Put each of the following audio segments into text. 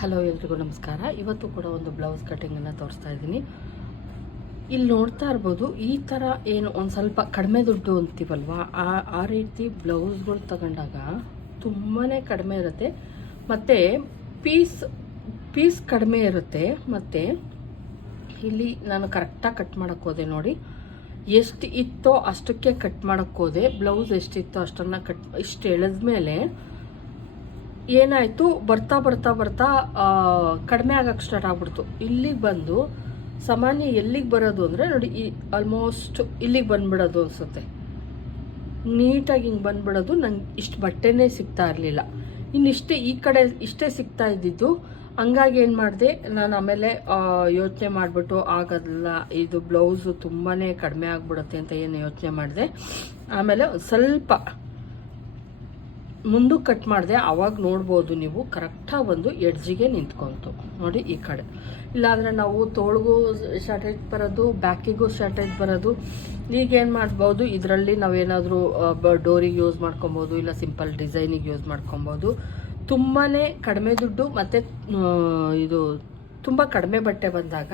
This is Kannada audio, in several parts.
ಹಲೋ ಎಲ್ರಿಗೂ ನಮಸ್ಕಾರ. ಇವತ್ತು ಕೂಡ ಒಂದು ಬ್ಲೌಸ್ ಕಟ್ಟಿಂಗನ್ನು ತೋರಿಸ್ತಾ ಇದ್ದೀನಿ. ಇಲ್ಲಿ ನೋಡ್ತಾ ಇರ್ಬೋದು, ಈ ಥರ ಏನು ಒಂದು ಸ್ವಲ್ಪ ಕಡಿಮೆ ದುಡ್ಡು ಅಂತೀವಲ್ವಾ? ಆ ಆ ರೀತಿ ಬ್ಲೌಸ್ಗಳು ತಗೊಂಡಾಗ ತುಂಬಾ ಕಡಿಮೆ ಇರುತ್ತೆ. ಮತ್ತು ಪೀಸ್ ಪೀಸ್ ಕಡಿಮೆ ಇರುತ್ತೆ. ಮತ್ತು ಇಲ್ಲಿ ನಾನು ಕರೆಕ್ಟಾಗಿ ಕಟ್ ಮಾಡೋಕ್ಕೆ ನೋಡಿ. ಎಷ್ಟು ಇತ್ತೋ ಅಷ್ಟಕ್ಕೆ ಕಟ್ ಮಾಡೋಕ್ಕೆ ಹೋದೆ. ಬ್ಲೌಸ್ ಎಷ್ಟಿತ್ತೋ ಅಷ್ಟನ್ನು ಕಟ್ ಇಷ್ಟು ಎಳೆದ್ಮೇಲೆ ಏನಾಯಿತು? ಬರ್ತಾ ಬರ್ತಾ ಬರ್ತಾ ಕಡಿಮೆ ಆಗಕ್ಕೆ ಸ್ಟಾರ್ಟ್ ಆಗ್ಬಿಡ್ತು. ಇಲ್ಲಿಗೆ ಬಂದು ಸಾಮಾನ್ಯ ಎಲ್ಲಿಗೆ ಬರೋದು ಅಂದರೆ ನೋಡಿ, ಈ ಆಲ್ಮೋಸ್ಟ್ ಇಲ್ಲಿಗೆ ಬಂದ್ಬಿಡೋದು ಅನಿಸುತ್ತೆ. ನೀಟಾಗಿ ಹಿಂಗೆ ಬಂದ್ಬಿಡೋದು ನಂಗೆ ಇಷ್ಟು ಬಟ್ಟೆನೇ ಸಿಗ್ತಾ ಇರಲಿಲ್ಲ. ಇನ್ನಿಷ್ಟೇ ಈ ಕಡೆ ಇಷ್ಟೇ ಸಿಗ್ತಾ ಇದ್ದಿದ್ದು, ಹಂಗಾಗಿ ಏನು ಮಾಡಿದೆ, ನಾನು ಆಮೇಲೆ ಯೋಚನೆ ಮಾಡಿಬಿಟ್ಟು ಆಗೋದಿಲ್ಲ ಇದು ಬ್ಲೌಸು ತುಂಬಾ ಕಡಿಮೆ ಆಗಿಬಿಡುತ್ತೆ ಅಂತ ಏನು ಯೋಚನೆ ಮಾಡಿದೆ. ಆಮೇಲೆ ಸ್ವಲ್ಪ ಮುಂದಕ್ಕೆ ಕಟ್ ಮಾಡಿದೆ, ಅವಾಗ ನೋಡ್ಬೋದು ನೀವು ಕರೆಕ್ಟಾಗಿ ಒಂದು ಎಡ್ಜಿಗೆ ನಿಂತ್ಕೊಂತು. ನೋಡಿ ಈ ಕಡೆ. ಇಲ್ಲಾಂದರೆ ನಾವು ತೋಳಿಗೂ ಶಾರ್ಟೇಜ್ ಬರೋದು, ಬ್ಯಾಕಿಗೂ ಶಾರ್ಟೇಜ್ ಬರೋದು, ಈಗ ಏನು ಮಾಡ್ಬೋದು, ಇದರಲ್ಲಿ ನಾವೇನಾದರೂ ಡೋರಿಗೆ ಯೂಸ್ ಮಾಡ್ಕೊಬೋದು, ಇಲ್ಲ ಸಿಂಪಲ್ ಡಿಸೈನಿಗೆ ಯೂಸ್ ಮಾಡ್ಕೊಬೋದು. ತುಂಬಾ ಕಡಿಮೆ ದುಡ್ಡು ಮತ್ತು ಇದು ತುಂಬ ಕಡಿಮೆ ಬಟ್ಟೆ ಬಂದಾಗ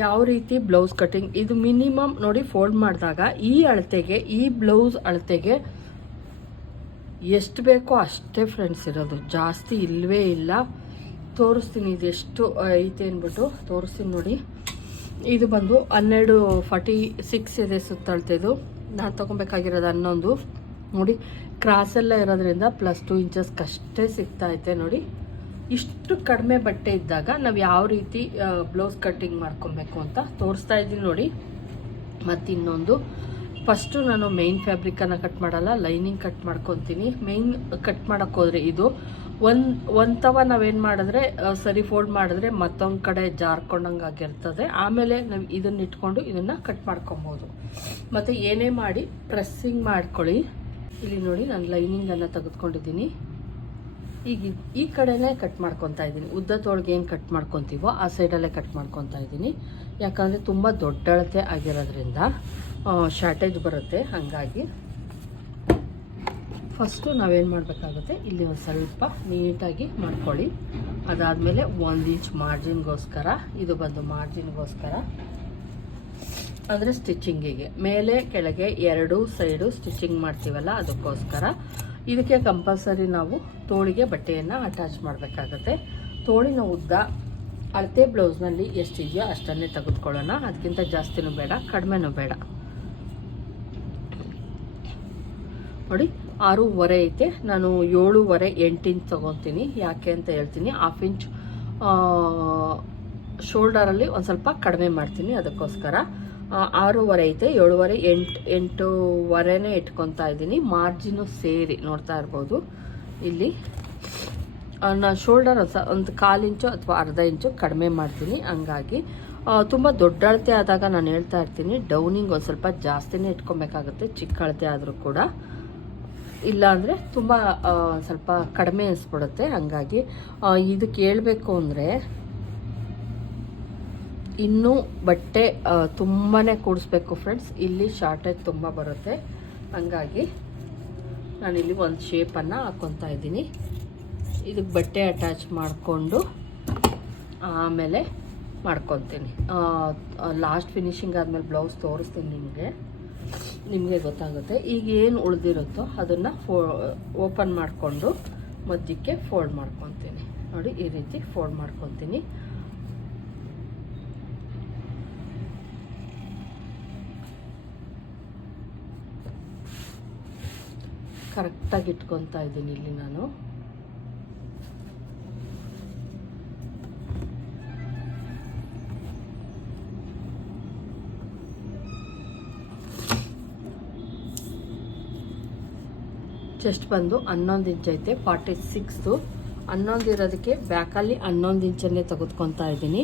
ಯಾವ ರೀತಿ ಬ್ಲೌಸ್ ಕಟಿಂಗ್ ಇದು ಮಿನಿಮಮ್ ನೋಡಿ ಫೋಲ್ಡ್ ಮಾಡಿದಾಗ ಈ ಅಳತೆಗೆ, ಈ ಬ್ಲೌಸ್ ಅಳತೆಗೆ ಎಷ್ಟು ಬೇಕೋ ಅಷ್ಟೇ ಫ್ರೆಂಡ್ಸ್ ಇರೋದು. ಜಾಸ್ತಿ ಇಲ್ಲವೇ ಇಲ್ಲ. ತೋರಿಸ್ತೀನಿ ಇದೆಷ್ಟು ಐತೆ ಅಂದ್ಬಿಟ್ಟು ತೋರಿಸ್ತೀನಿ ನೋಡಿ. ಇದು ಬಂದು ಹನ್ನೆರಡು ಫಾರ್ಟಿ ಸಿಕ್ಸ್ ಇದೆ ಸುತ್ತಳ್ತಿದ್ದು ನಾನು ತೊಗೊಬೇಕಾಗಿರೋದು ಹನ್ನೊಂದು. ನೋಡಿ ಕ್ರಾಸೆಲ್ಲ ಇರೋದ್ರಿಂದ ಪ್ಲಸ್ ಟು ಇಂಚಸ್ಗಷ್ಟೇ ಸಿಗ್ತಾ ಐತೆ ನೋಡಿ. ಇಷ್ಟು ಕಡಿಮೆ ಬಟ್ಟೆ ಇದ್ದಾಗ ನಾವು ಯಾವ ರೀತಿ ಬ್ಲೌಸ್ ಕಟ್ಟಿಂಗ್ ಮಾಡ್ಕೊಬೇಕು ಅಂತ ತೋರಿಸ್ತಾ ಇದ್ದೀನಿ ನೋಡಿ. ಮತ್ತು ಇನ್ನೊಂದು ಫಸ್ಟು ನಾನು ಮೇಯ್ನ್ ಫ್ಯಾಬ್ರಿಕನ್ನು ಕಟ್ ಮಾಡಲ್ಲ ಲೈನಿಂಗ್ ಕಟ್ ಮಾಡ್ಕೊತೀನಿ. ಮೇಯ್ನ್ ಕಟ್ ಮಾಡೋಕ್ಕೋದ್ರೆ ಇದು ಒಂದು ಒಂದು ತವ ನಾವೇನು ಮಾಡಿದ್ರೆ ಸರಿ ಫೋಲ್ಡ್ ಮಾಡಿದ್ರೆ ಮತ್ತೊಂದು ಕಡೆ ಜಾರ್ಕೊಂಡಂಗೆ ಆಗಿರ್ತದೆ. ಆಮೇಲೆ ನಾವು ಇದನ್ನ ಇಟ್ಕೊಂಡು ಇದನ್ನು ಕಟ್ ಮಾಡ್ಕೊಬೋದು. ಮತ್ತು ಏನೇ ಮಾಡಿ ಪ್ರೆಸ್ಸಿಂಗ್ ಮಾಡ್ಕೊಳ್ಳಿ. ಇಲ್ಲಿ ನೋಡಿ ನಾನು ಲೈನಿಂಗನ್ನು ತೆಗೆದುಕೊಂಡಿದ್ದೀನಿ. ಈಗ ಈ ಕಡೆನೇ ಕಟ್ ಮಾಡ್ಕೊತಾ ಇದ್ದೀನಿ. ಉದ್ದ ತೋಳ್ಗೆ ಏನು ಕಟ್ ಮಾಡ್ಕೊತೀವೋ ಆ ಸೈಡಲ್ಲೇ ಕಟ್ ಮಾಡ್ಕೊತಾ ಇದ್ದೀನಿ. ಯಾಕಂದರೆ ತುಂಬ ದೊಡ್ಡ ಅಳತೆ ಆಗಿರೋದ್ರಿಂದ ಶಾರ್ಟೇಜ್ ಬರುತ್ತೆ, ಹಾಗಾಗಿ. ಫಸ್ಟು ನಾವೇನು ಮಾಡಬೇಕಾಗುತ್ತೆ, ಇಲ್ಲಿ ಒಂದು ಸ್ವಲ್ಪ ನೀಟಾಗಿ ಮಾಡ್ಕೊಳ್ಳಿ. ಅದಾದಮೇಲೆ ಒಂದು ಇಂಚ್ ಮಾರ್ಜಿನ್ಗೋಸ್ಕರ ಇದು ಬಂದು ಮಾರ್ಜಿನ್ಗೋಸ್ಕರ ಅಂದರೆ ಸ್ಟಿಚಿಂಗಿಗೆ ಮೇಲೆ, ಕೆಳಗೆ ಎರಡು ಸೈಡು ಸ್ಟಿಚಿಂಗ್ ಮಾಡ್ತೀವಲ್ಲ, ಅದಕ್ಕೋಸ್ಕರ. ಇದಕ್ಕೆ ಕಂಪಲ್ಸರಿ ನಾವು ತೋಳಿಗೆ ಬಟ್ಟೆಯನ್ನು ಅಟ್ಯಾಚ್ ಮಾಡಬೇಕಾಗತ್ತೆ. ತೋಳಿನ ಉದ್ದ, ಅಳತೆ ಬ್ಲೌಸ್ನಲ್ಲಿ ಎಷ್ಟಿದೆಯೋ ಅಷ್ಟನ್ನೇ ತೆಗೆದುಕೊಳ್ಳೋಣ. ಅದಕ್ಕಿಂತ ಜಾಸ್ತಿನೂ ಬೇಡ, ಕಡಿಮೆನೂ ಬೇಡ. ನೋಡಿ, ಆರೂವರೆ ಐತೆ ನಾನು ಏಳೂವರೆ ಎಂಟು ಇಂಚ್ ತೊಗೊತೀನಿ. ಯಾಕೆ ಅಂತ ಹೇಳ್ತೀನಿ ಹಾಫ್ ಇಂಚ್ ಶೋಲ್ಡರಲ್ಲಿ ಒಂದು ಸ್ವಲ್ಪ ಕಡಿಮೆ ಮಾಡ್ತೀನಿ ಅದಕ್ಕೋಸ್ಕರ. ಆರೂವರೆ ಐತೆ, ಏಳುವರೆ ಎಂಟು, ಎಂಟೂವರೆನೇ ಇಟ್ಕೊತಾ ಇದ್ದೀನಿ. ಮಾರ್ಜಿನು ಸೇರಿ ನೋಡ್ತಾ ಇರ್ಬೋದು. ಇಲ್ಲಿ ನಾನು ಶೋಲ್ಡರ್ ಒಂದು ಕಾಲು ಇಂಚು ಅಥವಾ ಅರ್ಧ ಇಂಚು ಕಡಿಮೆ ಮಾಡ್ತೀನಿ. ಹಂಗಾಗಿ ತುಂಬ ದೊಡ್ಡ ಅಳತೆ ಆದಾಗ ನಾನು ಹೇಳ್ತಾ ಇರ್ತೀನಿ ಡೌನಿಂಗ್ ಒಂದು ಸ್ವಲ್ಪ ಜಾಸ್ತಿನೇ ಇಟ್ಕೊಬೇಕಾಗುತ್ತೆ ಚಿಕ್ಕ ಅಳತೆ ಆದರೂ ಕೂಡ. ಇಲ್ಲ ಅಂದರೆ ತುಂಬ ಸ್ವಲ್ಪ ಕಡಿಮೆ ಅನಿಸ್ಬಿಡುತ್ತೆ. ಹಾಗಾಗಿ ಇದಕ್ಕೆ ಹೇಳಬೇಕು ಅಂದರೆ, ಇನ್ನೂ ಬಟ್ಟೆ ತುಂಬಾ ಕೂಡಿಸ್ಬೇಕು ಫ್ರೆಂಡ್ಸ್ ಇಲ್ಲಿ ಶಾರ್ಟೇಜ್ ತುಂಬ ಬರುತ್ತೆ. ಹಂಗಾಗಿ, ನಾನಿಲ್ಲಿ ಒಂದು ಶೇಪನ್ನು ಹಾಕ್ಕೊತಾ ಇದ್ದೀನಿ. ಇದಕ್ಕೆ ಬಟ್ಟೆ ಅಟ್ಯಾಚ್ ಮಾಡಿಕೊಂಡು, ಆಮೇಲೆ ಮಾಡ್ಕೊತೀನಿ. ಲಾಸ್ಟ್ ಫಿನಿಶಿಂಗ್ ಆದಮೇಲೆ ಬ್ಲೌಸ್ ತೋರಿಸ್ತೀನಿ ನಿಮಗೆ. ನಿಮಗೆ ಗೊತ್ತಾಗುತ್ತೆ. ಈಗ ಏನು ಉಳಿದಿರುತ್ತೋ ಅದನ್ನು ಫೋ, ಓಪನ್ ಮಾಡಿಕೊಂಡು ಮಧ್ಯಕ್ಕೆ ಫೋಲ್ಡ್ ಮಾಡ್ಕೊತೀನಿ. ನೋಡಿ, ಈ ರೀತಿ ಫೋಲ್ಡ್ ಮಾಡ್ಕೊತೀನಿ. ಕರೆಕ್ಟಾಗಿ ಇಟ್ಕೊತಾ ಇದ್ದೀನಿ ಇಲ್ಲಿ ನಾನು. ಚೆಸ್ಟ್ ಬಂದು ಹನ್ನೊಂದು ಇಂಚ್ ಐತೆ ಫಾರ್ಟಿ ಸಿಕ್ಸ್ದು ಹನ್ನೊಂದು ಇರೋದಕ್ಕೆ ಬ್ಯಾಕಲ್ಲಿ ಹನ್ನೊಂದು ಇಂಚನ್ನೇ ತೆಗೆದುಕೊತಾ ಇದ್ದೀನಿ.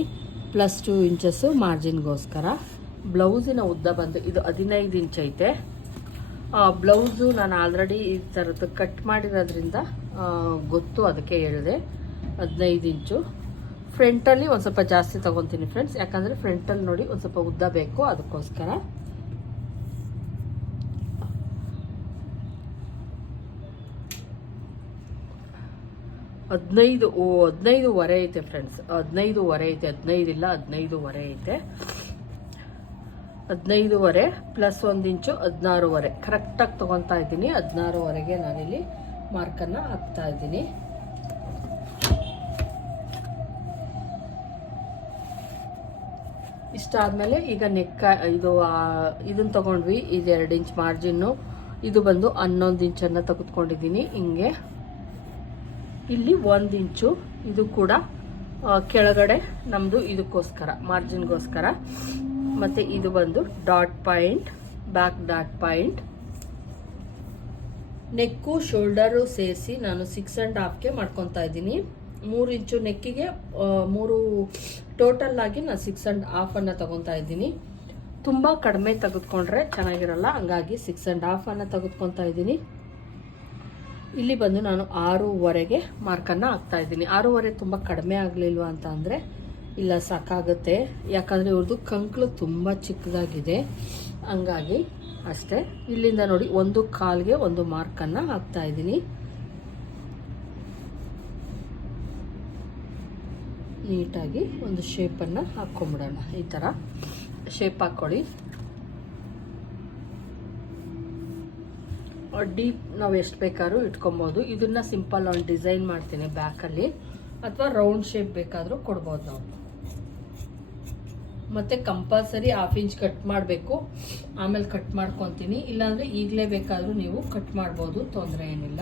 ಪ್ಲಸ್ ಟೂ ಇಂಚಸ್ಸು ಮಾರ್ಜಿನ್ಗೋಸ್ಕರ ಬ್ಲೌಸಿನ ಉದ್ದ ಬಂದು ಇದು ಹದಿನೈದು ಇಂಚ್ ಐತೆ. ಬ್ಲೌಸು ನಾನು ಆಲ್ರೆಡಿ ಈ ಥರದ್ದು ಕಟ್ ಮಾಡಿರೋದ್ರಿಂದ ಗೊತ್ತು ಅದಕ್ಕೆ ಹೇಳಿದೆ. ಹದಿನೈದು ಇಂಚು ಫ್ರಂಟಲ್ಲಿ ಒಂದು ಸ್ವಲ್ಪ ಜಾಸ್ತಿ ತೊಗೊತೀನಿ ಫ್ರೆಂಡ್ಸ್ ಯಾಕಂದರೆ ಫ್ರಂಟಲ್ಲಿ ನೋಡಿ ಒಂದು ಸ್ವಲ್ಪ ಉದ್ದ ಬೇಕು ಅದಕ್ಕೋಸ್ಕರ. ಹದಿನೈದು ಓ, ಹದಿನೈದುವರೆ ಐತೆ ಫ್ರೆಂಡ್ಸ್ ಹದಿನೈದುವರೆ ಐತೆ ಹದಿನೈದು ಇಲ್ಲ ಹದಿನೈದುವರೆ ಐತೆ. ಹದಿನೈದುವರೆ ಪ್ಲಸ್ ಒಂದು ಇಂಚು ಹದಿನಾರುವರೆ. ಕರೆಕ್ಟಾಗಿ ತೊಗೊತಾ ಇದ್ದೀನಿ. ಹದಿನಾರುವರೆಗೆ ನಾನಿಲ್ಲಿ ಮಾರ್ಕನ್ನು ಹಾಕ್ತಾ ಇದ್ದೀನಿ. ಇಷ್ಟಾದಮೇಲೆ ಈಗ ನೆಕ್ಕ ಇದು ಇದನ್ನು ತೊಗೊಂಡ್ವಿ. ಇದು ಎರಡು ಇಂಚ್ ಮಾರ್ಜಿನ್ನು ಇದು ಬಂದು ಹನ್ನೊಂದು ಇಂಚನ್ನು ತೆಗೆದುಕೊಂಡಿದ್ದೀನಿ. ಹಿಂಗೆ. ಇಲ್ಲಿ ಒಂದು ಇಂಚು. ಇದು ಕೂಡ ಕೆಳಗಡೆ ನಮ್ಮದು ಇದಕ್ಕೋಸ್ಕರ, ಮಾರ್ಜಿನ್ಗೋಸ್ಕರ. ಮತ್ತು ಇದು ಬಂದು dot point, back dot point. Neck, shoulder ಸೇರಿಸಿ ನಾನು ಸಿಕ್ಸ್ ಆ್ಯಂಡ್ ಹಾಫ್ಗೆ ಮಾಡ್ಕೊತಾ ಇದ್ದೀನಿ. ಮೂರು ಇಂಚು ನೆಕ್ಕಿಗೆ ಮೂರು ಟೋಟಲ್ ಆಗಿ ನಾನು ಸಿಕ್ಸ್ ಆ್ಯಂಡ್ ಹಾಫನ್ನು ತಗೊತಾ ಇದ್ದೀನಿ. ತುಂಬ ಕಡಿಮೆ ತೆಗೆದುಕೊಂಡ್ರೆ ಚೆನ್ನಾಗಿರಲ್ಲ, ಹಂಗಾಗಿ ಸಿಕ್ಸ್ ಆ್ಯಂಡ್ ಹಾಫನ್ನು ತೆಗೆದುಕೊತಾ ಇದ್ದೀನಿ. ಇಲ್ಲಿ ಬಂದು ನಾನು ಆರೂವರೆಗೆ ಮಾರ್ಕನ್ನು ಹಾಕ್ತಾ ಇದ್ದೀನಿ. ಆರೂವರೆ ತುಂಬ ಕಡಿಮೆ ಆಗಲಿಲ್ವಾ ಅಂತ ಅಂದರೆ, ಇಲ್ಲ, ಸಾಕಾಗುತ್ತೆ. ಯಾಕಂದರೆ ಇವ್ರದ್ದು ಕಂಕ್ಳು ತುಂಬ ಚಿಕ್ಕದಾಗಿದೆ. ಹಂಗಾಗಿ ಅಷ್ಟೇ. ಇಲ್ಲಿಂದ ನೋಡಿ, ಒಂದು ಕಾಲ್ಗೆ ಒಂದು ಮಾರ್ಕನ್ನು ಹಾಕ್ತಾ ಇದ್ದೀನಿ. ನೀಟಾಗಿ ಒಂದು ಶೇಪನ್ನು ಹಾಕ್ಕೊಂಬಿಡೋಣ ಈ ಥರ ಶೇಪ್ ಹಾಕ್ಕೊಳ್ಳಿ. ಡೀಪ್ ನಾವು ಎಷ್ಟು ಬೇಕಾದ್ರೂ ಇಟ್ಕೊಬೋದು. ಇದನ್ನ ಸಿಂಪಲ್ ಒಂದು ಡಿಸೈನ್ ಮಾಡ್ತೀನಿ ಬ್ಯಾಕಲ್ಲಿ ಅಥವಾ ರೌಂಡ್ ಶೇಪ್ ಬೇಕಾದರೂ ಕೊಡ್ಬೋದು ನಾವು. ಮತ್ತು ಕಂಪಲ್ಸರಿ ಹಾಫ್ ಇಂಚ್ ಕಟ್ ಮಾಡಬೇಕು. ಆಮೇಲೆ ಕಟ್ ಮಾಡ್ಕೊತೀನಿ. ಇಲ್ಲಾಂದರೆ ಈಗಲೇ ಬೇಕಾದರೂ ನೀವು ಕಟ್ ಮಾಡ್ಬೋದು. ತೊಂದರೆ ಏನಿಲ್ಲ.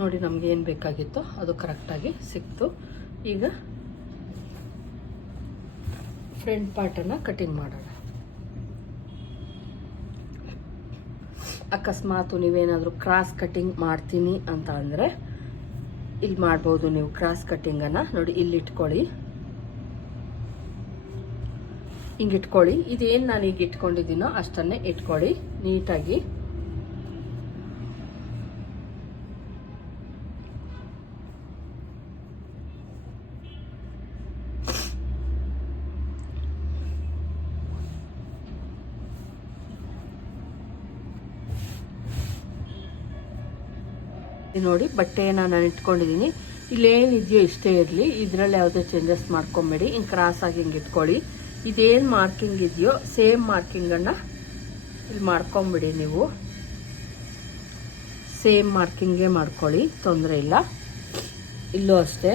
ನೋಡಿ ನಮ್ಗೆ ಏನು ಬೇಕಾಗಿತ್ತೋ ಅದು ಕರೆಕ್ಟಾಗಿ ಸಿಕ್ತು. ಈಗ ಫ್ರಂಟ್ ಪಾರ್ಟನ್ನು ಕಟಿಂಗ್ ಮಾಡೋಣ. ಅಕಸ್ಮಾತ್ ನೀವೇನಾದರೂ ಕ್ರಾಸ್ ಕಟಿಂಗ್ ಮಾಡ್ತೀನಿ ಅಂತ ಅಂದರೆ ಇಲ್ಲಿ ಮಾಡ್ಬೋದು ನೀವು ಕ್ರಾಸ್ ಕಟ್ಟಿಂಗನ್ನು ನೋಡಿ, ಇಲ್ಲಿ ಇಟ್ಕೊಳ್ಳಿ. ಹಿಂಗೆ ಇಟ್ಕೊಳ್ಳಿ. ಇದೇನು ನಾನು ಈಗ ಇಟ್ಕೊಂಡಿದ್ದೀನೋ ಅಷ್ಟನ್ನೇ ಇಟ್ಕೊಳ್ಳಿ. ನೀಟಾಗಿ ನೋಡಿ ಬಟ್ಟೆನ ನಾನು ಇಟ್ಕೊಂಡಿದ್ದೀನಿ ಇಲ್ಲೇನಿದೆಯೋ ಇಷ್ಟೇ ಇರಲಿ, ಇದರಲ್ಲಿ ಯಾವುದೇ ಚೇಂಜಸ್ ಮಾಡ್ಕೊಬೇಡಿ. ಹಿಂಗೆ ಕ್ರಾಸ್ ಆಗಿ ಹಿಂಗೆ ಇಟ್ಕೊಳ್ಳಿ. ಇದೇನು ಮಾರ್ಕಿಂಗ್ ಇದೆಯೋ ಸೇಮ್ ಮಾರ್ಕಿಂಗನ್ನು ಇಲ್ಲಿ ಮಾಡ್ಕೊಂಬಿಡಿ ನೀವು. ಸೇಮ್ ಮಾರ್ಕಿಂಗೇ ಮಾಡ್ಕೊಳ್ಳಿ, ತೊಂದರೆ ಇಲ್ಲ. ಇಲ್ಲೂ ಅಷ್ಟೇ.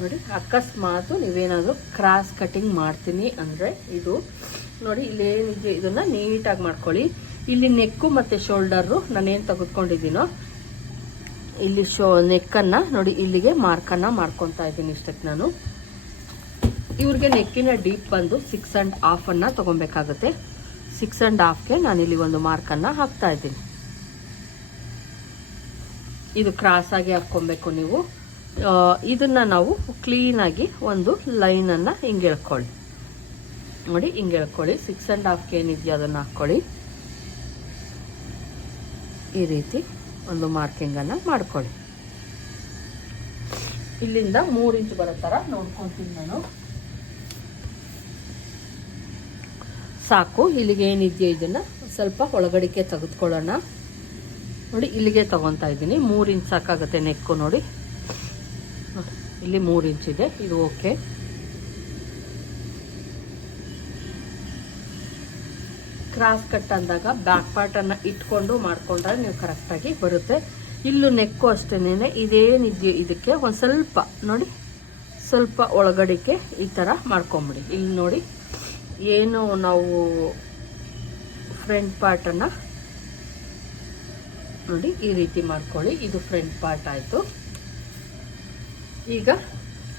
ನೋಡಿ, ಅಕಸ್ಮಾತು ನೀವೇನಾದರೂ ಕ್ರಾಸ್ ಕಟಿಂಗ್ ಮಾಡ್ತೀನಿ ಅಂದರೆ ಇದು ನೋಡಿ, ಇಲ್ಲಿ ಏನಿದೆ ಇದನ್ನ ನೀಟಾಗಿ ಮಾಡ್ಕೊಳ್ಳಿ. ಇಲ್ಲಿ ನೆಕ್ಕು ಮತ್ತು ಶೋಲ್ಡರು ನಾನೇನು ತೆಗೆದುಕೊಂಡಿದ್ದೀನೋ, ಇಲ್ಲಿ ಶೋ, ನೆಕ್ಕನ್ನು ನೋಡಿ, ಇಲ್ಲಿಗೆ ಮಾರ್ಕನ್ನು ಮಾಡ್ಕೊತಾ ಇದ್ದೀನಿ ಇಷ್ಟಕ್ಕೆ ನಾನು. ಇವ್ರಿಗೆ ನೆಕ್ಕಿನ ಡೀಪ್ ಬಂದು ಸಿಕ್ಸ್ ಆ್ಯಂಡ್ ಹಾಫನ್ನು ತೊಗೊಬೇಕಾಗುತ್ತೆ ಸಿಕ್ಸ್ ಆ್ಯಂಡ್ ಹಾಫ್ಗೆ ಇಲ್ಲಿ ಒಂದು ಮಾರ್ಕನ್ನು ಹಾಕ್ತಾ ಇದ್ದೀನಿ. ಇದು ಕ್ರಾಸ್ ಆಗಿ ಹಾಕ್ಕೊಬೇಕು ನೀವು. ಇದನ್ನು ಇದನ್ನ ನಾವು ಕ್ಲೀನಾಗಿ ಒಂದು ಲೈನನ್ನು ಹಿಂಗೆ ಎಳ್ಕೊಳ್ಳಿ. ನೋಡಿ ಹಿಂಗೆ ಹೇಳ್ಕೊಳ್ಳಿ. ಸಿಕ್ಸ್ ಆ್ಯಂಡ್ ಹಾಫ್ಗೆ ಏನಿದೆಯೋ ಅದನ್ನು ಹಾಕ್ಕೊಳ್ಳಿ. ಈ ರೀತಿ ಒಂದು ಮಾರ್ಕಿಂಗನ್ನು ಮಾಡ್ಕೊಳ್ಳಿ. ಇಲ್ಲಿಂದ ಮೂರು ಇಂಚ್ ಬರೋ ಥರ ನೋಡ್ಕೊತೀನಿ ನಾನು. ಸಾಕು ಇಲ್ಲಿಗೆ ಏನಿದೆಯೋ ಇದನ್ನು ಸ್ವಲ್ಪ ಒಳಗಡಿಕೆ ತೆಗೆದುಕೊಳ್ಳೋಣ. ನೋಡಿ ಇಲ್ಲಿಗೆ ತಗೊತಾ ಇದ್ದೀನಿ. ಮೂರು ಇಂಚ್ ಸಾಕಾಗುತ್ತೆ ನೆಕ್ಕು ನೋಡಿ, ಇಲ್ಲಿ ಮೂರು ಇಂಚ್ ಇದೆ. ಇದು ಓಕೆ ಕ್ರಾಸ್ ಕಟ್ ಅಂದಾಗ ಬ್ಯಾಕ್ ಪಾರ್ಟನ್ನು ಇಟ್ಕೊಂಡು ಮಾಡ್ಕೊಂಡ್ರೆ ನೀವು ಕರೆಕ್ಟಾಗಿ ಬರುತ್ತೆ. ಇಲ್ಲೂ ನೆಕ್ಕು ಅಷ್ಟೇನೆ ಇದೇನಿದೆಯೋ ಇದಕ್ಕೆ ಒಂದು ಸ್ವಲ್ಪ, ನೋಡಿ, ಸ್ವಲ್ಪ ಒಳಗಡಿಕೆ ಈ ಥರ ಮಾಡ್ಕೊಂಬಿಡಿ. ಇಲ್ಲಿ ನೋಡಿ, ಏನು ನಾವು ಫ್ರಂಟ್ ಪಾರ್ಟನ್ನು ನೋಡಿ ಈ ರೀತಿ ಮಾಡ್ಕೊಳ್ಳಿ. ಇದು ಫ್ರಂಟ್ ಪಾರ್ಟ್ ಆಯಿತು. ಈಗ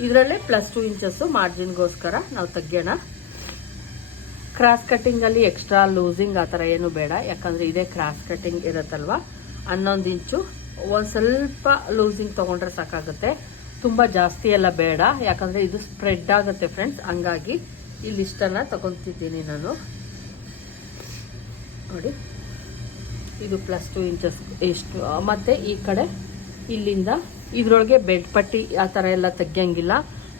ಇದರಲ್ಲೇ ಪ್ಲಸ್ ಟು ಇಂಚಸ್ಸು ಮಾರ್ಜಿನ್ಗೋಸ್ಕರ ನಾವು ತೆಗ್ಯೋಣ. ಕ್ರಾಸ್ ಕಟ್ಟಿಂಗಲ್ಲಿ ಎಕ್ಸ್ಟ್ರಾ ಲೂಸಿಂಗ್ ಆ ಥರ ಏನು ಬೇಡ. ಯಾಕಂದರೆ ಇದೇ ಕ್ರಾಸ್ ಕಟ್ಟಿಂಗ್ ಇರುತ್ತಲ್ವ? ಹನ್ನೊಂದು ಇಂಚು. ಒಂದು ಸ್ವಲ್ಪ ಲೂಸಿಂಗ್ ತೊಗೊಂಡ್ರೆ ಸಾಕಾಗುತ್ತೆ. ತುಂಬ ಜಾಸ್ತಿ ಎಲ್ಲ ಬೇಡ. ಯಾಕಂದರೆ ಇದು ಸ್ಪ್ರೆಡ್ ಆಗುತ್ತೆ ಫ್ರೆಂಡ್ಸ್ ಹಂಗಾಗಿ ಇಲ್ಲಿಷ್ಟನ್ನು ತಗೊತಿದ್ದೀನಿ ನಾನು. ನೋಡಿ. ಇದು ಪ್ಲಸ್ ಟು ಇಂಚಸ್ ಎಷ್ಟು ಮತ್ತು ಈ ಕಡೆ ಇಲ್ಲಿಂದ ಇದರೊಳಗೆ ಬೆಡ್ ಪಟ್ಟಿ ಆ ಥರ ಎಲ್ಲ ತೆಗಿಯಂಗಿಲ್ಲ.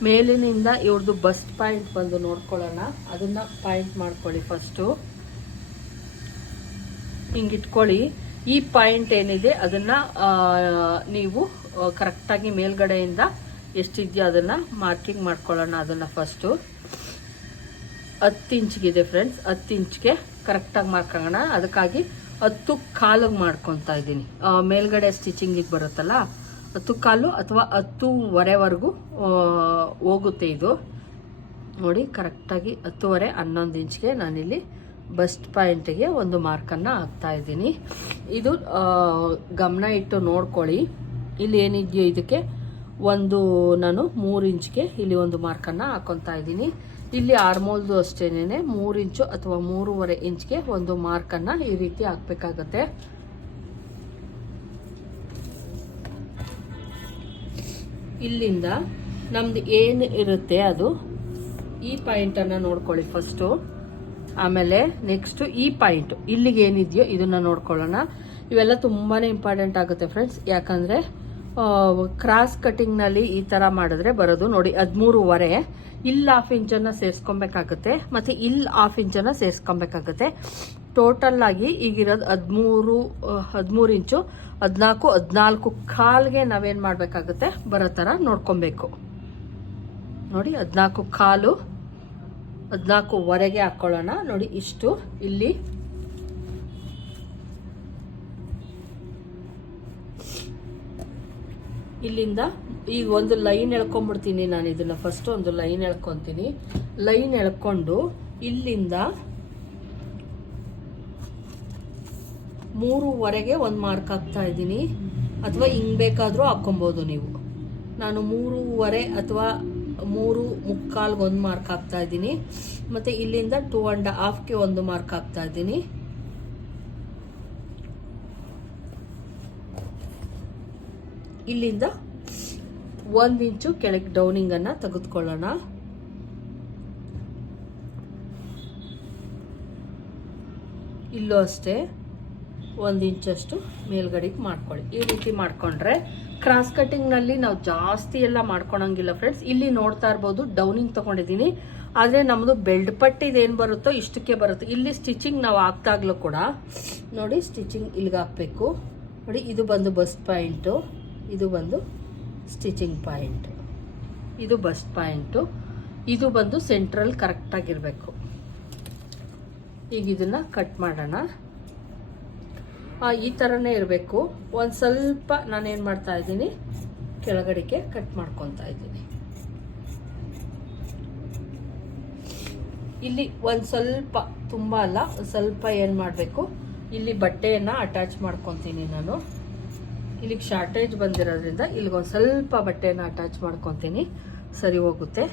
ಮೇಲಿನಿಂದ ಇವ್ರದ್ದು ಬಸ್ಟ್ ಪಾಯಿಂಟ್ ಬಂದು ನೋಡ್ಕೊಳ್ಳೋಣ. ಅದನ್ನ ಪಾಯಿಂಟ್ ಮಾಡ್ಕೊಳ್ಳಿ ಫಸ್ಟು ಹಿಂಗಿಟ್ಕೊಳ್ಳಿ. ಈ ಪಾಯಿಂಟ್ ಏನಿದೆ, ಅದನ್ನ ನೀವು ಕರೆಕ್ಟಾಗಿ ಮೇಲ್ಗಡೆಯಿಂದ ಎಷ್ಟಿದೆಯೋ ಅದನ್ನ ಮಾರ್ಕಿಂಗ್ ಮಾಡ್ಕೊಳ್ಳೋಣ ಅದನ್ನ ಫಸ್ಟು ಹತ್ತು ಇಂಚ್ಗಿದೆ ಫ್ರೆಂಡ್ಸ್ ಹತ್ತು ಇಂಚ್ಗೆ ಕರೆಕ್ಟಾಗಿ ಮಾರ್ಕೋಣ ಅದಕ್ಕಾಗಿ ಹತ್ತು ಕಾಲಿಗೆ ಮಾಡ್ಕೊತಾ ಇದ್ದೀನಿ. ಮೇಲ್ಗಡೆ ಸ್ಟಿಚಿಂಗಿಗೆ ಬರುತ್ತಲ್ಲ? ಹತ್ತು ಕಾಲು ಅಥವಾ ಹತ್ತೂವರೆವರೆಗೂ ಹೋಗುತ್ತೆ ಇದು. ನೋಡಿ, ಕರೆಕ್ಟಾಗಿ ಹತ್ತುವರೆ ಹನ್ನೊಂದು ಇಂಚ್ಗೆ ನಾನಿಲ್ಲಿ ಬಸ್ಟ್ ಪಾಯಿಂಟಿಗೆ ಒಂದು ಮಾರ್ಕನ್ನು ಹಾಕ್ತಾ ಇದ್ದೀನಿ. ಇದು ಗಮನ ಇಟ್ಟು ನೋಡ್ಕೊಳ್ಳಿ. ಇಲ್ಲಿ ಏನಿದೆಯೋ ಇದಕ್ಕೆ ಒಂದು, ನಾನು ಮೂರು ಇಂಚ್ಗೆ ಇಲ್ಲಿ ಒಂದು ಮಾರ್ಕನ್ನು ಹಾಕೊತಾ ಇದ್ದೀನಿ. ಇಲ್ಲಿ ಆರ್ಮೋಲ್ದು ಅಷ್ಟೇನೆ ಮೂರು ಇಂಚು ಅಥವಾ ಮೂರುವರೆ ಇಂಚ್ಗೆ ಒಂದು ಮಾರ್ಕನ್ನು ಈ ರೀತಿ ಹಾಕ್ಬೇಕಾಗತ್ತೆ. ಇಲ್ಲಿಂದ ನಮ್ದು ಏನು ಇರುತ್ತೆ ಅದು ಈ ಪಾಯಿಂಟನ್ನು ನೋಡ್ಕೊಳ್ಳಿ ಫಸ್ಟು ಆಮೇಲೆ ನೆಕ್ಸ್ಟ್ ಈ ಪಾಯಿಂಟ್. ಇಲ್ಲಿಗೆ ಏನಿದೆಯೋ ಇದನ್ನ ನೋಡ್ಕೊಳ್ಳೋಣ. ಇವೆಲ್ಲ ತುಂಬಾನೇ ಇಂಪಾರ್ಟೆಂಟ್ ಆಗುತ್ತೆ ಫ್ರೆಂಡ್ಸ್ ಯಾಕಂದ್ರೆ ಕ್ರಾಸ್ ಕಟಿಂಗ್ನಲ್ಲಿ ಈ ಥರ ಮಾಡಿದ್ರೆ ಬರೋದು ನೋಡಿ ಹದಿಮೂರುವರೆ. ಇಲ್ಲಿ ಹಾಫ್ ಇಂಚನ್ನು ಸೇರಿಸ್ಕೊಬೇಕಾಗುತ್ತೆ ಮತ್ತೆ ಇಲ್ಲಿ ಹಾಫ್ ಇಂಚನ್ನು ಸೇರಿಸ್ಕೊಬೇಕಾಗುತ್ತೆ. ಟೋಟಲ್ ಆಗಿ ಈಗಿರೋದು ಹದಿಮೂರು ಹದಿಮೂರು ಇಂಚು ಹದಿನಾಲ್ಕು ಹದಿನಾಲ್ಕು ಕಾಲ್ಗೆ ನಾವೇನು ಮಾಡಬೇಕಾಗುತ್ತೆ? ಬರೋ ಥರ ನೋಡ್ಕೊಬೇಕು. ನೋಡಿ, ಹದಿನಾಲ್ಕು ಕಾಲು ಹದಿನಾಲ್ಕುವರೆಗೆ ಹಾಕೊಳ್ಳೋಣ. ನೋಡಿ, ಇಷ್ಟು, ಇಲ್ಲಿ. ಇಲ್ಲಿಂದ ಈಗ ಒಂದು ಲೈನ್ ಎಳ್ಕೊಂಡ್ಬಿಡ್ತೀನಿ ನಾನು ಇದನ್ನ. ಫಸ್ಟ್ ಒಂದು ಲೈನ್ ಎಳ್ಕೊತೀನಿ. ಲೈನ್ ಎಳ್ಕೊಂಡು ಇಲ್ಲಿಂದ ಮೂರುವರೆಗೆ ಒಂದು ಮಾರ್ಕ್ ಹಾಕ್ತಾ ಇದ್ದೀನಿ. ಅಥವಾ ಹಿಂಗ್ ಬೇಕಾದರೂ ಹಾಕ್ಕೊಬೋದು ನೀವು. ನಾನು ಮೂರುವರೆ ಅಥವಾ ಮೂರು ಮುಕ್ಕಾಲ್ಗೆ ಒಂದು ಮಾರ್ಕ್ ಹಾಕ್ತಾ ಇದ್ದೀನಿ. ಮತ್ತು ಇಲ್ಲಿಂದ ಟೂ ಆ್ಯಂಡ್ ಹಾಫ್ಗೆ ಒಂದು ಮಾರ್ಕ್ ಹಾಕ್ತಾ ಇದ್ದೀನಿ. ಇಲ್ಲಿಂದ ಒಂದು ಇಂಚು ಕೆಳಗೆ ಡೌನಿಂಗನ್ನು ತೆಗೆದುಕೊಳ್ಳೋಣ. ಇಲ್ಲೂ ಅಷ್ಟೇ. ಒಂದು ಇಂಚಷ್ಟು ಮೇಲ್ಗಡೆಗೆ ಮಾಡ್ಕೊಳ್ಳಿ. ಈ ರೀತಿ ಮಾಡ್ಕೊಂಡ್ರೆ ಕ್ರಾಸ್ ಕಟ್ಟಿಂಗ್ನಲ್ಲಿ ನಾವು ಜಾಸ್ತಿ ಎಲ್ಲ ಮಾಡ್ಕೊಳಂಗಿಲ್ಲ ಫ್ರೆಂಡ್ಸ್ ಇಲ್ಲಿ ನೋಡ್ತಾ ಇರ್ಬೋದು ಡೌನಿಂಗ್ ತಗೊಂಡಿದ್ದೀನಿ ಆದರೆ ನಮ್ಮದು ಬೆಲ್ಡ್ ಪಟ್ಟಿದು ಏನು ಬರುತ್ತೋ ಇಷ್ಟಕ್ಕೆ ಬರುತ್ತೆ. ಇಲ್ಲಿ ಸ್ಟಿಚಿಂಗ್ ನಾವು ಹಾಕ್ದಾಗ್ಲೂ ಕೂಡ, ನೋಡಿ ಸ್ಟಿಚಿಂಗ್ ಇಲ್ಲಿಗೆ ಹಾಕಬೇಕು. ನೋಡಿ, ಇದು ಬಂದು ಬಸ್ ಪಾಯಿಂಟು ಇದು ಬಂದು ಸ್ಟಿಚಿಂಗ್ ಪಾಯಿಂಟ್ ಇದು ಬಸ್ ಪಾಯಿಂಟು ಇದು ಬಂದು ಸೆಂಟ್ರಲ್ ಕರೆಕ್ಟಾಗಿರಬೇಕು ಈಗ ಇದನ್ನು ಕಟ್ ಮಾಡೋಣ. ಈ ಥರನೇ ಇರಬೇಕು. ಒಂದು ಸ್ವಲ್ಪ ನಾನೇನು ಮಾಡ್ತಾ ಇದ್ದೀನಿ, ಕೆಳಗಡೆಗೆ ಕಟ್ ಮಾಡ್ಕೊತಾ ಇದ್ದೀನಿ. ಇಲ್ಲಿ ಒಂದು ಸ್ವಲ್ಪ, ತುಂಬ ಅಲ್ಲ ಸ್ವಲ್ಪ ಏನು ಮಾಡಬೇಕು, ಇಲ್ಲಿ ಬಟ್ಟೆಯನ್ನು ಅಟ್ಯಾಚ್ ಮಾಡ್ಕೊತೀನಿ ನಾನು. ಇಲ್ಲಿಗೆ ಶಾರ್ಟೇಜ್ ಬಂದಿರೋದ್ರಿಂದ ಇಲ್ಲಿಗೊಂದು ಸ್ವಲ್ಪ ಬಟ್ಟೆಯನ್ನು ಅಟ್ಯಾಚ್ ಮಾಡ್ಕೊತೀನಿ. ಸರಿ ಹೋಗುತ್ತೆ.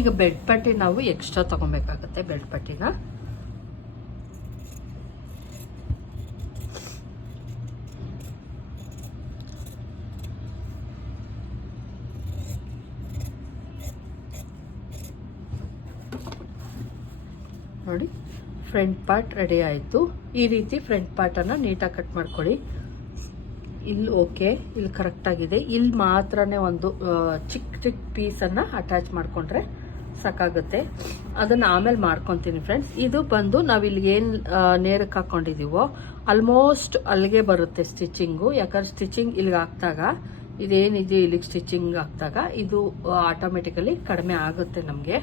ಈಗ ಬೆಡ್ ಪಟ್ಟಿ ನಾವು ಎಕ್ಸ್ಟ್ರಾ ತಗೊಬೇಕಾಗುತ್ತೆ ಬೆಡ್ ಪಟ್ಟಿನ. ನೋಡಿ ಫ್ರಂಟ್ ಪಾರ್ಟ್ ರೆಡಿ ಆಯಿತು. ಈ ರೀತಿ ಫ್ರಂಟ್ ಪಾರ್ಟನ್ನು ನೀಟಾಗಿ ಕಟ್ ಮಾಡ್ಕೊಳ್ಳಿ. ಇಲ್ಲಿ ಓಕೆ ಇಲ್ಲಿ ಕರೆಕ್ಟಾಗಿದೆ ಇಲ್ಲಿ ಮಾತ್ರನೇ ಒಂದು ಚಿಕ್ಕ ಚಿಕ್ಕ ಪೀಸನ್ನು ಅಟ್ಯಾಚ್ ಮಾಡಿಕೊಂಡ್ರೆ ಸಾಕಾಗುತ್ತೆ. ಅದನ್ನು ಆಮೇಲೆ ಮಾಡ್ಕೊತೀನಿ ಫ್ರೆಂಡ್ಸ್ ಇದು ಬಂದು ನಾವು ಇಲ್ಲಿ ಏನು ನೇರಕ್ಕೆ ಹಾಕೊಂಡಿದೀವೋ ಆಲ್ಮೋಸ್ಟ್ ಅಲ್ಲಿಗೆ ಬರುತ್ತೆ ಸ್ಟಿಚಿಂಗು ಯಾಕಂದ್ರೆ ಸ್ಟಿಚಿಂಗ್ ಇಲ್ಲಿಗೆ ಹಾಕ್ದಾಗ ಇದೇನಿದೆಯೋ ಇಲ್ಲಿಗೆ ಸ್ಟಿಚಿಂಗ್ ಹಾಕ್ದಾಗ, ಇದು ಆಟೋಮೆಟಿಕಲಿ ಕಡಿಮೆ ಆಗುತ್ತೆ ನಮಗೆ.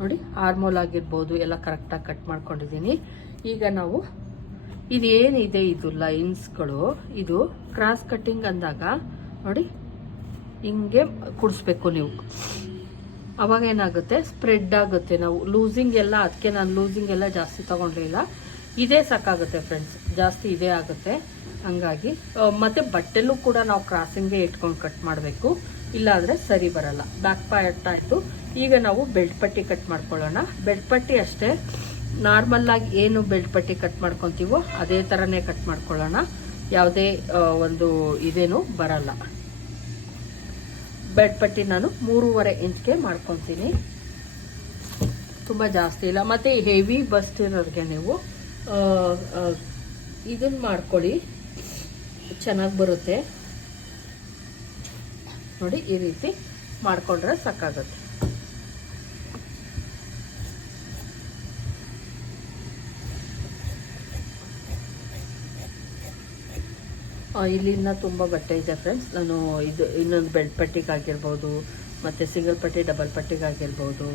ನೋಡಿ ಹಾರ್ಮೋಲ್ ಆಗಿರ್ಬೋದು, ಎಲ್ಲ ಕರೆಕ್ಟಾಗಿ ಕಟ್ ಮಾಡ್ಕೊಂಡಿದ್ದೀನಿ ಈಗ ನಾವು, ಇದೇನಿದೆ ಇದು ಲೈನ್ಸ್ಗಳು ಇದು ಕ್ರಾಸ್ ಕಟ್ಟಿಂಗ್ ಅಂದಾಗ, ನೋಡಿ, ಹಿಂಗೆ ಕುಡಿಸ್ಬೇಕು ನೀವು. ಅವಾಗ ಏನಾಗುತ್ತೆ? ಸ್ಪ್ರೆಡ್ ಆಗುತ್ತೆ. ನಾವು ಲೂಸಿಂಗ್ ಎಲ್ಲ ಅದಕ್ಕೆ ನಾನು ಲೂಸಿಂಗ್ ಎಲ್ಲ ಜಾಸ್ತಿ ತಗೊಂಡಿಲ್ಲ ಇದೇ ಸಾಕಾಗುತ್ತೆ ಫ್ರೆಂಡ್ಸ್ ಜಾಸ್ತಿ ಇದೇ ಆಗುತ್ತೆ. ಹಂಗಾಗಿ ಮತ್ತೆ ಬಟ್ಟೆಲ್ಲೂ ಕೂಡ ನಾವು ಕ್ರಾಸಿಂಗೇ ಇಟ್ಕೊಂಡು ಕಟ್ ಮಾಡಬೇಕು. ಇಲ್ಲಾಂದ್ರೆ ಸರಿ ಬರಲ್ಲ. ಬ್ಯಾಕ್ ಪಾರ್ಟ್ ಆಯಿತು. ಈಗ ನಾವು ಬೆಲ್ಟ್ ಪಟ್ಟಿ ಕಟ್ ಮಾಡ್ಕೊಳ್ಳೋಣ. ಬೆಲ್ಟ್ ಪಟ್ಟಿ ಅಷ್ಟೇ. ನಾರ್ಮಲ್ಲಾಗಿ ಏನು ಬೆಲ್ಟ್ ಪಟ್ಟಿ ಕಟ್ ಮಾಡ್ಕೊತೀವೋ, ಅದೇ ಥರನೇ ಕಟ್ ಮಾಡ್ಕೊಳ್ಳೋಣ. ಯಾವುದೇ ಒಂದು ಇದೇನು ಬರಲ್ಲ. ಬೆಡ್ ಪಟ್ಟಿ ನಾನು ಮೂರುವರೆ ಇಂಚ್ಗೆ ಮಾಡ್ಕೊತೀನಿ ತುಂಬ ಜಾಸ್ತಿ ಇಲ್ಲ. ಮತ್ತು ಹೆವಿ ಬಸ್ಟ್ ಇರೋರಿಗೆ ನೀವು ಇದನ್ನು ಮಾಡ್ಕೊಳ್ಳಿ. ಚೆನ್ನಾಗಿ ಬರುತ್ತೆ. ನೋಡಿ, ಈ ರೀತಿ ಮಾಡ್ಕೊಂಡ್ರೆ ಸಾಕಾಗುತ್ತೆ. ಇಲ್ಲಿಂದ ತುಂಬ ಬಟ್ಟೆ ಇದೆ ಫ್ರೆಂಡ್ಸ್ ನಾನು ಇದು ಇನ್ನೊಂದು ಬೆಡ್ ಪಟ್ಟಿಗಾಗಿರ್ಬೋದು, ಮತ್ತು ಸಿಂಗಲ್ ಪಟ್ಟಿ ಡಬಲ್ ಪಟ್ಟಿಗಾಗಿರ್ಬೋದು,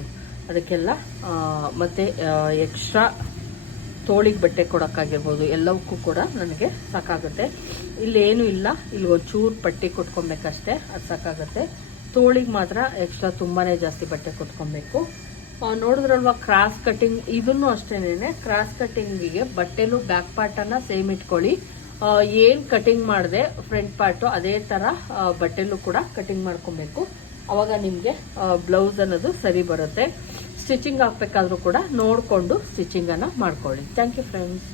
ಅದಕ್ಕೆಲ್ಲ ಮತ್ತು ಎಕ್ಸ್ಟ್ರಾ ತೋಳಿಗೆ ಬಟ್ಟೆ ಕೊಡೋಕ್ಕಾಗಿರ್ಬೋದು, ಎಲ್ಲವಕ್ಕೂ ಕೂಡ ನನಗೆ ಸಾಕಾಗುತ್ತೆ. ಇಲ್ಲಿ ಏನೂ ಇಲ್ಲ, ಇಲ್ಲಿ ಒಂಚೂರು ಪಟ್ಟಿ ಕೊಟ್ಕೊಬೇಕಷ್ಟೇ, ಅದು ಸಾಕಾಗುತ್ತೆ. ತೋಳಿಗೆ ಮಾತ್ರ ಎಕ್ಸ್ಟ್ರಾ ತುಂಬಾ ಜಾಸ್ತಿ ಬಟ್ಟೆ ಕೊಟ್ಕೊಬೇಕು. ನೋಡಿದ್ರಲ್ವ ಕ್ರಾಸ್ ಕಟ್ಟಿಂಗ್ ಇದನ್ನು ಅಷ್ಟೇನೆ ಕ್ರಾಸ್ ಕಟ್ಟಿಂಗಿಗೆ ಬಟ್ಟೆನೂ ಬ್ಯಾಕ್ ಪಾರ್ಟನ್ನು ಸೇಮ್ ಇಟ್ಕೊಳ್ಳಿ. ಏನ್ ಕಟಿಂಗ್ ಮಾಡಿದೆ ಫ್ರಂಟ್ ಪಾರ್ಟು ಅದೇ ಥರ ಬಟ್ಟೆಲು ಬಟ್ಟೆಲ್ಲೂ ಕೂಡ ಕಟಿಂಗ್ ಮಾಡ್ಕೊಬೇಕು. ಅವಾಗ ನಿಮಗೆ ಬ್ಲೌಸ್ ಅನ್ನೋದು ಸರಿ ಬರುತ್ತೆ. ಸ್ಟಿಚಿಂಗ್ ಹಾಕ್ಬೇಕಾದ್ರೂ ಕೂಡ ನೋಡಿಕೊಂಡು ಸ್ಟಿಚಿಂಗನ್ನು ಮಾಡ್ಕೊಳ್ಳಿ. Thank you friends